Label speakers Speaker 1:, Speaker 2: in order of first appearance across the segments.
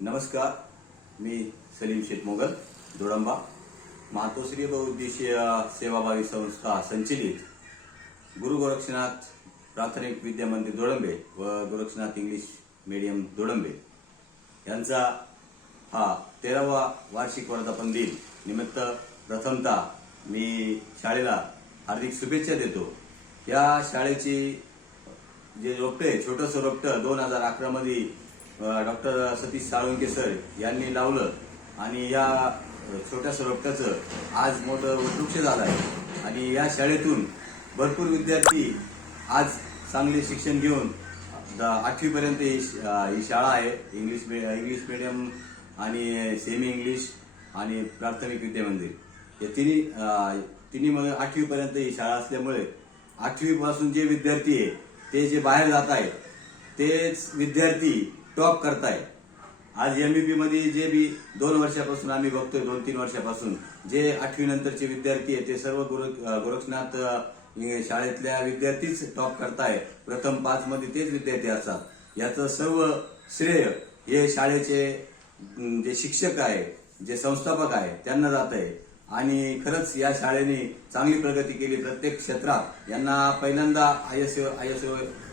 Speaker 1: नमस्कार मी सलीम शेख मोगल दोडंबा मातोश्री बहुउद्देशीय सेवाभावी संस्था संचलित गुरु गोरक्षनाथ प्राथमिक विद्या मंदिर दोडंबे व गोरक्षनाथ इंग्लिश मीडियम दोडंबे यांचा हा तेरावा वार्षिक वर्धापन दिन निमित्त प्रथमतः मी शाळेला हार्दिक शुभेच्छा देतो. या शाळेची जे रोपटे छोटंसं रोपटं दोन हजार अकरामध्ये डॉक्टर सतीश साळुंके सर यांनी लावलं आणि या छोट्या रोपट्याचं आज मोठं वृक्ष झालं आहे आणि या शाळेतून भरपूर विद्यार्थी आज चांगले शिक्षण घेऊन आठवीपर्यंत ही श- ही शाळा आहे. इंग्लिश इंग्लिश मिडियम आणि सेमी इंग्लिश आणि प्राथमिक विद्यामंदिर. या तिन्ही तिन्ही मग आठवीपर्यंत ही शाळा असल्यामुळे आठवीपासून जे विद्यार्थी आहे ते जे बाहेर जात आहेत तेच विद्यार्थी टॉप करताय. आज एम ए पी मध्ये जे बी दोन वर्षापासून आम्ही बघतोय दोन तीन वर्षापासून जे आठवी नंतरचे विद्यार्थी आहेत ते सर्व गोरख गोरक्षनाथ शाळेतल्या विद्यार्थीच टॉप करताय. प्रथम पाच मध्ये तेच विद्यार्थी असतात. याचं सर्व श्रेय हे शाळेचे जे शिक्षक आहे जे संस्थापक आहे त्यांना जात आहे. आणि खरंच या शाळेने चांगली प्रगती केली. प्रत्येक क्षेत्रात यांना पहिल्यांदा आय एस आय एस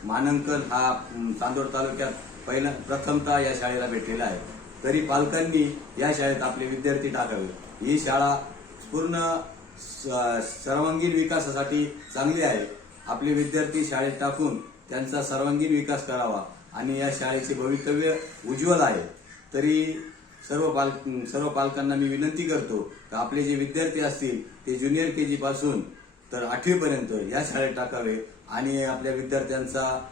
Speaker 1: मानांकन हा चांदोड तालुक्यात पहिला प्रथमतः या शाळेला भेटलेला आहे. तरी पालकांनी या शाळेत आपले विद्यार्थी टाकावे. ही शाळा पूर्ण स- सर्वांगीण विकासासाठी चांगली आहे. आपले विद्यार्थी शाळेत टाकून त्यांचा सर्वांगीण विकास करावा आणि या शाळेचे भवितव्य उज्ज्वल आहे. तरी सर्व पाल सर्व पालकांना मी विनंती करतो की आपले जे विद्यार्थी असतील ते ज्युनियर के जीपासून तर आठवीपर्यंत या शाळेत टाकावे आणि आपल्या विद्यार्थ्यांचा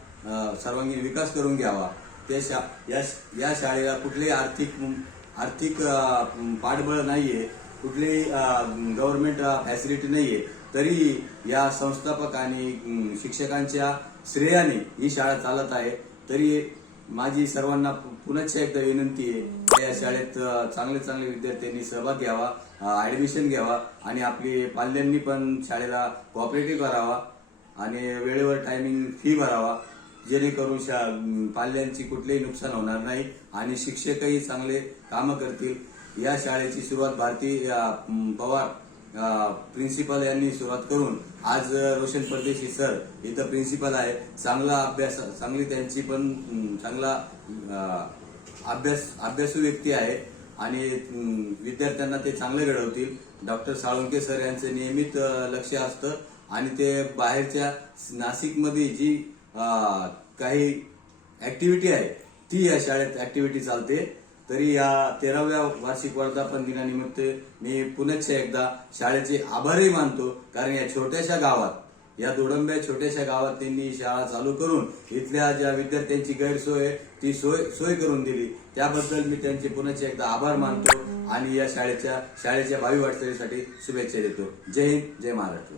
Speaker 1: सर्वांगीण विकास करून घ्यावा. ते शा या या शाळेला कुठलेही आर्थिक आर्थिक पाठबळ नाही आहे कुठलीही गव्हर्नमेंट फॅसिलिटी नाही आहे तरी या संस्थापक आणि शिक्षकांच्या श्रेयाने ही शाळा चालत आहे. तरी माझी सर्वांना पुनश्च एकदा विनंती आहे की या शाळेत चांगले चांगले विद्यार्थ्यांनी सहभाग घ्यावा ऍडमिशन घ्यावा आणि आपली पाल्यांनी पण शाळेला कॉपरेटिव्ह करावा आणि वेळेवर टायमिंग फी भरावा. जेणेकरून शा पाल्यांची कुठलेही नुकसान होणार नाही आणि शिक्षकही चांगले कामं करतील. या शाळेची सुरुवात भारतीय पवार प्रिन्सिपल यांनी सुरुवात करून आज रोशन परदेशी सर इथं प्रिन्सिपल आहे. चांगला अभ्यास चांगली त्यांची पण चांगला अभ्यास अभ्यासू व्यक्ती आहे आणि विद्यार्थ्यांना ते चांगले घडवतील. डॉक्टर साळुंके सर यांचं नियमित लक्ष असतं आणि ते बाहेरच्या नाशिकमध्ये जी काही ऍक्टिव्हिटी आहे. ती या शाळेत ऍक्टिव्हिटी चालते. तरी या तेराव्या वार्षिक वर्धापन दिनानिमित्त मी पुनश्च एकदा शाळेचे आभारही मानतो. कारण या छोट्याशा गावात या दोडंब्या छोट्याशा गावात त्यांनी शाळा चालू करून इथल्या ज्या विद्यार्थ्यांची गैरसोय आहे, ती सोय सोय करून दिली. त्याबद्दल मी त्यांचे पुनश्च एकदा आभार मानतो आणि या शाळेच्या शाळेच्या भावी वाटचालीसाठी शुभेच्छा देतो. जय हिंद जय महाराष्ट्र.